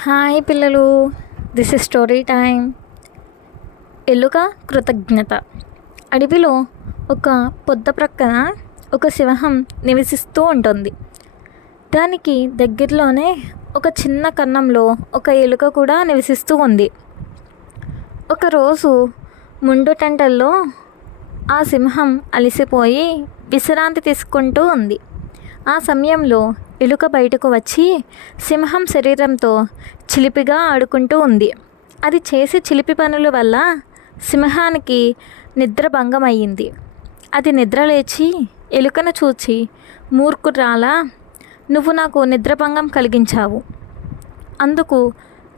Hi పిల్లలు, this is story time. ఎలుక కృతజ్ఞత. అడవిలో ఒక పొద్ద ప్రక్కన ఒక సింహం నివసిస్తూ ఉంటుంది. దానికి దగ్గరలోనే ఒక చిన్న కన్నంలో ఒక ఎలుక కూడా నివసిస్తూ ఉంది. ఒకరోజు ముండు టెంటల్లో ఆ సింహం అలసిపోయి విశ్రాంతి తీసుకుంటూ ఉంది. ఆ సమయంలో ఎలుక బయటకు వచ్చి సింహం శరీరంతో చిలిపిగా ఆడుకుంటూ ఉంది. అది చేసే చిలిపి పనుల వల్ల సింహానికి నిద్రభంగం అయ్యింది. అది నిద్రలేచి ఎలుకను చూచి, మూర్ఖురాలా, నువ్వు నాకు నిద్రభంగం కలిగించావు, అందుకు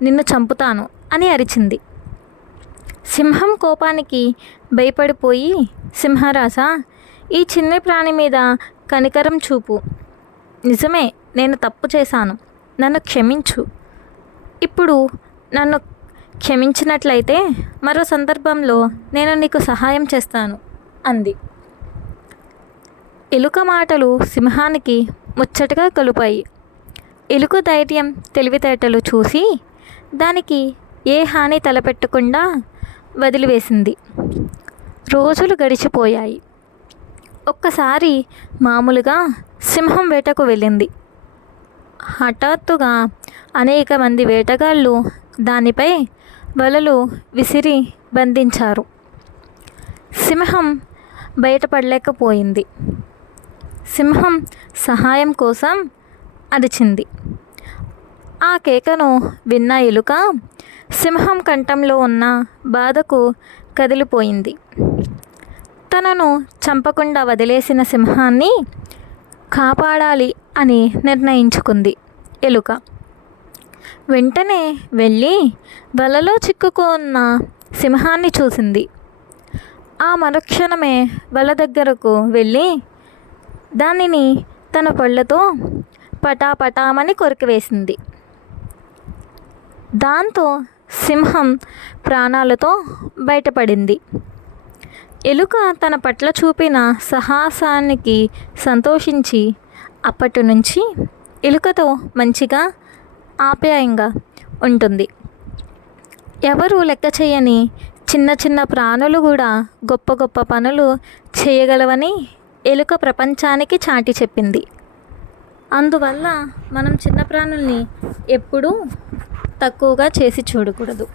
నిన్ను చంపుతాను అని అరిచింది. సింహం కోపానికి భయపడిపోయి, సింహరాజా, ఈ చిన్న ప్రాణి మీద కనికరం చూపు. నిజమే, నేను తప్పు చేశాను, నన్ను క్షమించు. ఇప్పుడు నన్ను క్షమించినట్లయితే మరో సందర్భంలో నేను నీకు సహాయం చేస్తాను అంది. ఎలుక మాటలు సింహానికి ముచ్చటగా కలిపాయి. ఎలుక ధైర్యం, తెలివితేటలు చూసి దానికి ఏ హాని తలపెట్టకుండా వదిలివేసింది. రోజులు గడిచిపోయాయి. ఒక్కసారి మామూలుగా సింహం వేటకు వెళ్ళింది. హఠాత్తుగా అనేక మంది వేటగాళ్ళు దానిపై వలలు విసిరి బంధించారు. సింహం బయటపడలేకపోయింది. సింహం సహాయం కోసం అరిచింది. ఆ కేకను విన్న ఎలుక సింహం కంఠంలో ఉన్న బాధకు కదిలిపోయింది. తనను చంపకుండా వదిలేసిన సింహాన్ని కాపాడాలి అని నిర్ణయించుకుంది ఎలుక. వెంటనే వెళ్ళి వలలో చిక్కుకున్న సింహాన్ని చూసింది. ఆ మరుక్షణమే వల దగ్గరకు వెళ్ళి దానిని తన పళ్ళతో పటాపటామని కొరికివేసింది. దాంతో సింహం ప్రాణాలతో బయటపడింది. ఎలుక తన పట్ల చూపిన సాహసానికి సంతోషించి అప్పటి నుంచి ఎలుకతో మంచిగా ఆప్యాయంగా ఉంటుంది. ఎవరు లెక్క చేయని చిన్న చిన్న ప్రాణులు కూడా గొప్ప గొప్ప పనులు చేయగలవని ఎలుక ప్రపంచానికి చాటి చెప్పింది. అందువల్ల మనం చిన్న ప్రాణుల్ని ఎప్పుడూ తక్కువగా చేసి చూడకూడదు.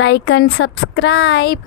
Like and subscribe.